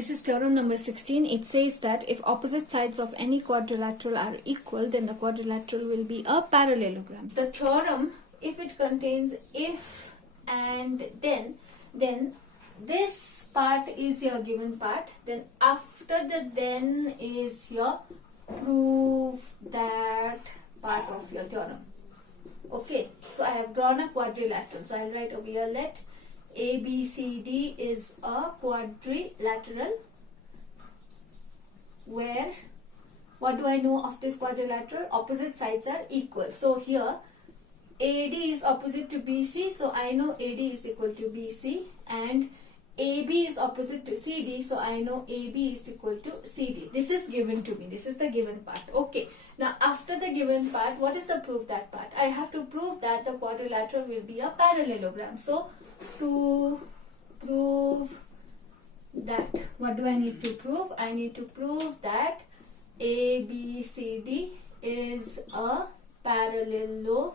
This is theorem number 16. It says that if opposite sides of any quadrilateral are equal, then the quadrilateral will be a parallelogram. The theorem, if it contains if and then this part is your given part. Then after the then is your prove that part of your theorem. Okay, so I have drawn a quadrilateral. So I'll write over here, let ABCD is a quadrilateral where, what do I know of this quadrilateral? Opposite sides are equal. So here AD is opposite to BC, so I know AD is equal to BC, and AB is opposite to CD, so I know AB is equal to CD. This is given to me. This is the given part. Okay. Now after the given part, what is the proof that part? I have to prove that the quadrilateral will be a parallelogram. So to prove that, what do I need to prove? I need to prove that ABCD is a parallelogram.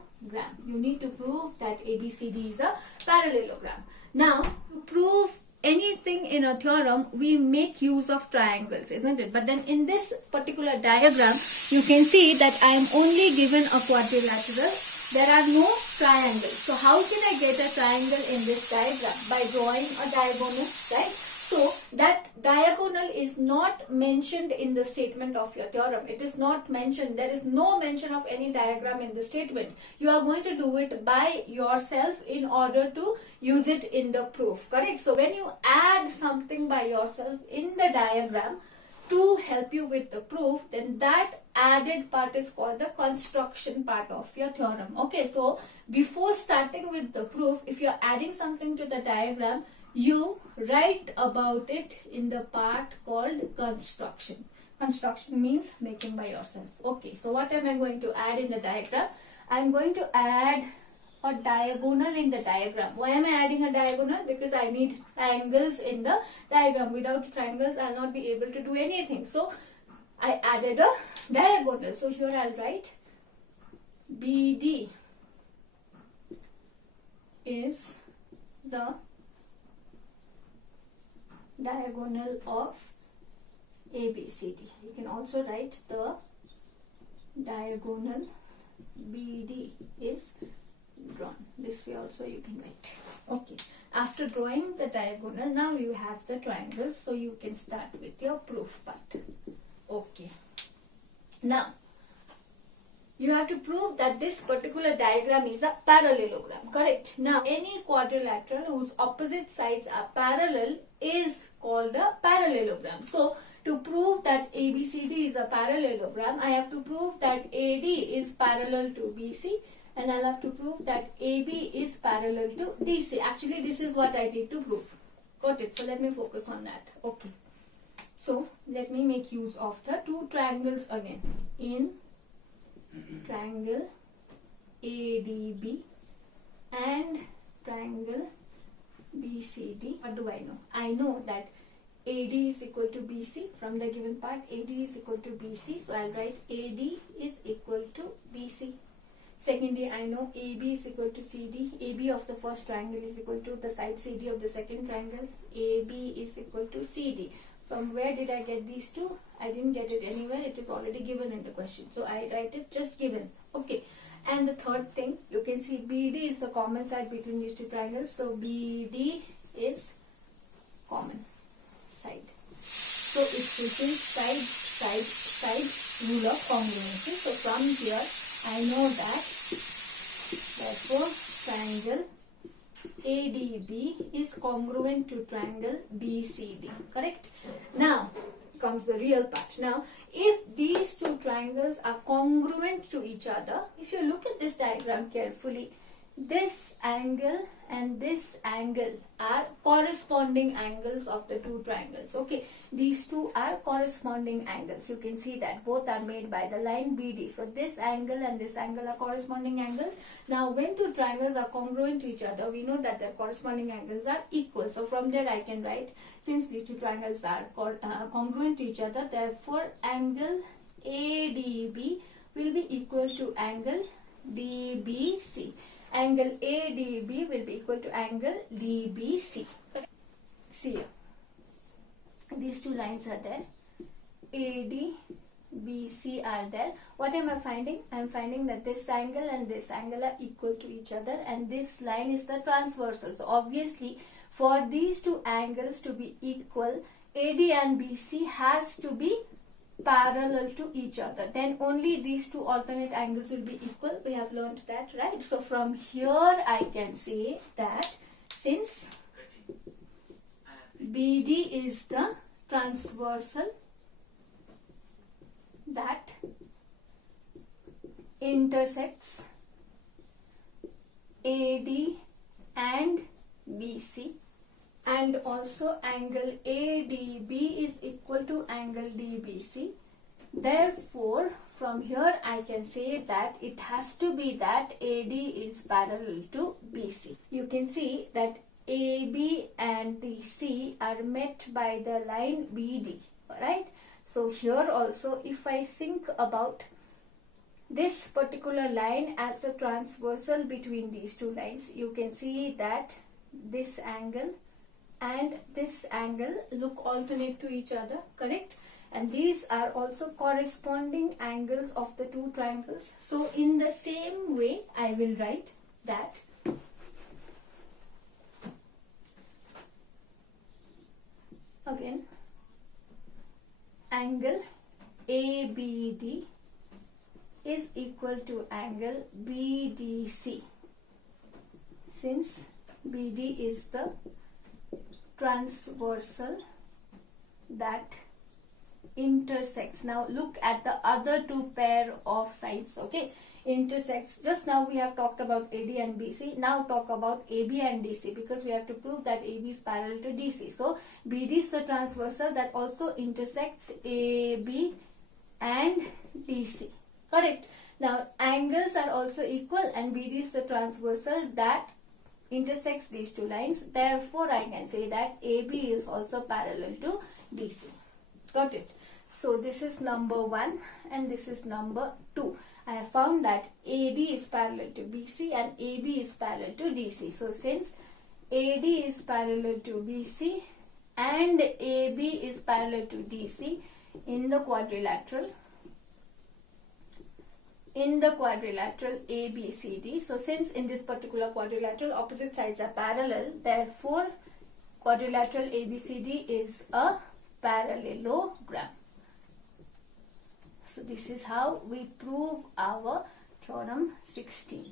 You need to prove that ABCD is a parallelogram. Now, to prove anything in a theorem, we make use of triangles, isn't it? But then in this particular diagram, you can see that I am only given a quadrilateral. There are no triangles. So how can I get a triangle in this diagram? By drawing a diagonal, right? So that diagonal is not mentioned in the statement of your theorem. It is not mentioned. There is no mention of any diagram in the statement. You are going to do it by yourself in order to use it in the proof. Correct? So when you add something by yourself in the diagram to help you with the proof, then that added part is called the construction part of your theorem. Okay, so before starting with the proof, if you are adding something to the diagram, you write about it in the part called construction. Construction means making by yourself. Okay, so what am I going to add in the diagram? I am going to add a diagonal in the diagram. Why am I adding a diagonal? Because I need triangles in the diagram. Without triangles, I will not be able to do anything. So I added a diagonal. So here I'll write BD is the diagonal of ABCD. You can also write the diagonal BD is drawn. This way also you can write. Okay. After drawing the diagonal, now you have the triangles, so you can start with your proof part. Okay. Now, you have to prove that this particular diagram is a parallelogram. Correct? Now, any quadrilateral whose opposite sides are parallel is called a parallelogram. So, to prove that ABCD is a parallelogram, I have to prove that AD is parallel to BC, and I'll have to prove that AB is parallel to DC. Actually, this is what I need to prove. Got it? So, let me focus on that. Okay. So, let me make use of the two triangles again. In triangle ADB and triangle BCD. What do I know? I know that AD is equal to BC. From the given part, AD is equal to BC. So I'll write AD is equal to BC. Secondly, I know AB is equal to CD. AB of the first triangle is equal to the side CD of the second triangle. AB is equal to CD. From where did I get these two? I didn't get it anywhere. It is already given in the question. So I write it just given. Okay. And the third thing, you can see BD is the common side between these two triangles. So BD is common side. So it fulfills side rule of congruency. So from here, I know that therefore triangle ADB is congruent to triangle BCD. Correct? Now comes the real part. Now, if these two triangles are congruent to each other, if you look at this diagram carefully, this angle and this angle are corresponding angles of the two triangles. Okay, these two are corresponding angles. You can see that both are made by the line BD. So this angle and this angle are corresponding angles. Now when two triangles are congruent to each other, we know that their corresponding angles are equal. So from there I can write, since these two triangles are congruent to each other, therefore angle ADB will be equal to angle DBC. Angle ADB will be equal to angle DBC. See here. these two lines are there, AD, BC are there. What am I finding? I am finding that this angle and this angle are equal to each other, and this line is the transversal. So obviously for these two angles to be equal, AD and BC has to be parallel to each other. Then only these two alternate angles will be equal. We have learned that, right? So from here I can say that since BD is the transversal that intersects AD and BC, and also angle ADB is equal to angle DBC. Therefore, from here I can say that it has to be that AD is parallel to BC. You can see that AB and DC are met by the line BD, right? So here also, if I think about this particular line as the transversal between these two lines, you can see that this angle and this angle look alternate to each other, correct? And these are also corresponding angles of the two triangles. So in the same way, I will write that again, angle ABD is equal to angle BDC, since BD is the transversal that intersects. Now look at the other two pair of sides, okay? Intersects. Just now we have talked about AD and BC. Now talk about AB and DC, because we have to prove that AB is parallel to DC. So BD is the transversal that also intersects AB and DC, correct? Now angles are also equal, and BD is the transversal that intersects these two lines. Therefore I can say that AB is also parallel to DC. Got it? So this is number 1 and this is number 2. I have found that AD is parallel to BC and AB is parallel to DC. So since AD is parallel to BC and AB is parallel to DC in the quadrilateral ABCD, so since in this particular quadrilateral opposite sides are parallel, therefore quadrilateral ABCD is a parallelogram. So this is how we prove our theorem 16.